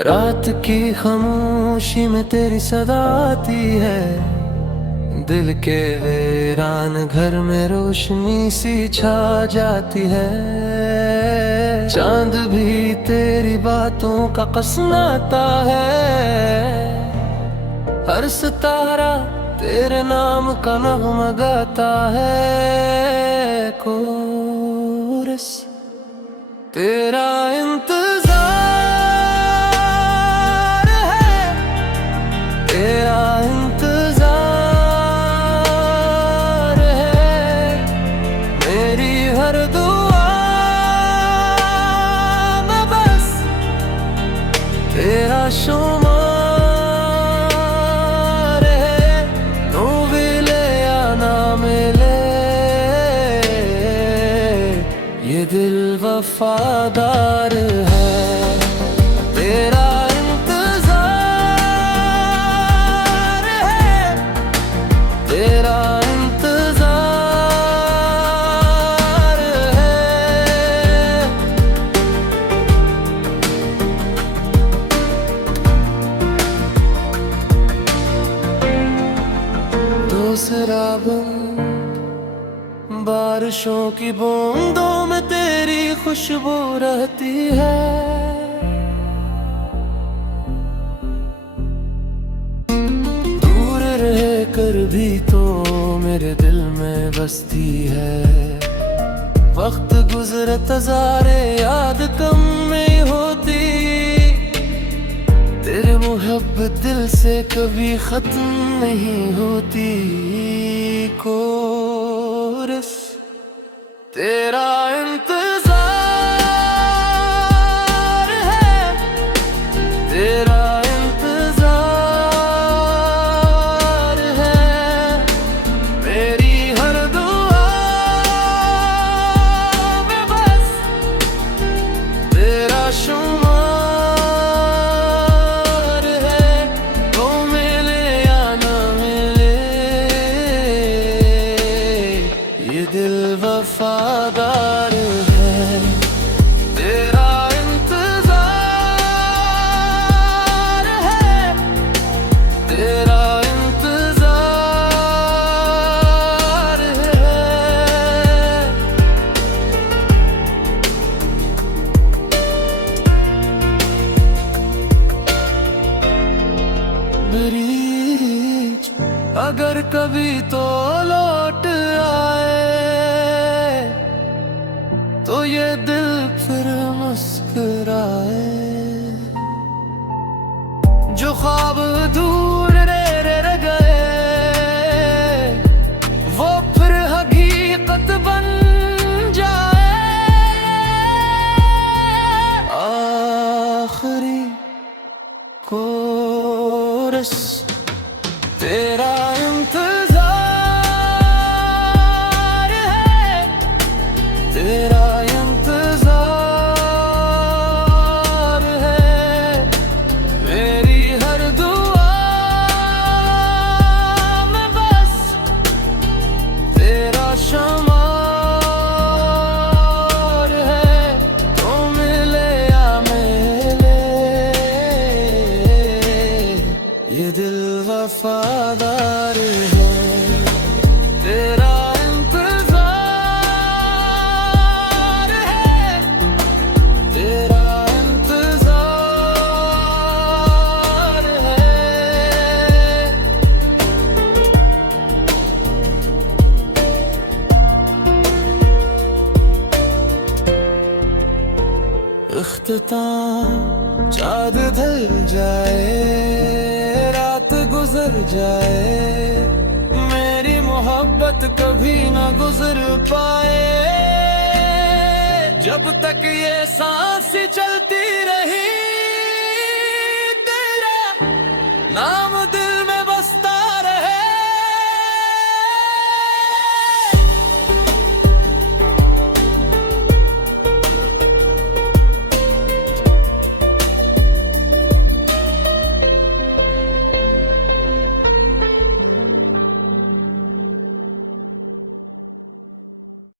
रात की खामोशी में तेरी सदा आती है, दिल के वीरान घर में रोशनी सी छा जाती है। चांद भी तेरी बातों का कसम आता है, हर सितारा तेरे नाम का नग़्मा गाता है। कोरस तेरा इंतजार है, तेरा इंतजार है, मेरी हर दुआ में बस तेरा शुमार है। तू मिले या ना मिले, ये दिल वफादार है। तेरा इंतजार है, तेरा इंतजार है। दूसरा बंद बारिशों की बूंदों में तेरी खुशबू रहती है। दूर रह कर भी तो मेरे दिल में बसती है। वक्त गुजरे तज़ारे याद कम नहीं होती, तेरे मोहब्बत दिल से कभी खत्म नहीं होती। कोरस तेरा इंतजार है, तेरा इंतजार है, मेरी हर दुआ में बस तेरा शुमार है। तो मिले या ना मिले, ये दिल वफादार है। तेरा इंतजार है, तेरा इंतजार है। ब्रीच अगर कभी तो लौट आए, तो ये दिल फिर मुस्कुराए। जो ख्वाब दूर रह गए, वो फिर हकीकत बन जाए। आखिरी कोरस तेरा इंतजार है, तेरा इंतजार है, मेरी हर दुआ में बस तेरा शुमार है। तो मिले या मिले, ये दिल वफादार है। तेरा इंतजार है, तेरा इंतजार है। इख्तिताम चाँद ढल जाए, रात गुजर जाए, मेरी मोहब्बत कभी ना गुजर पाए। जब तक ये सांस चले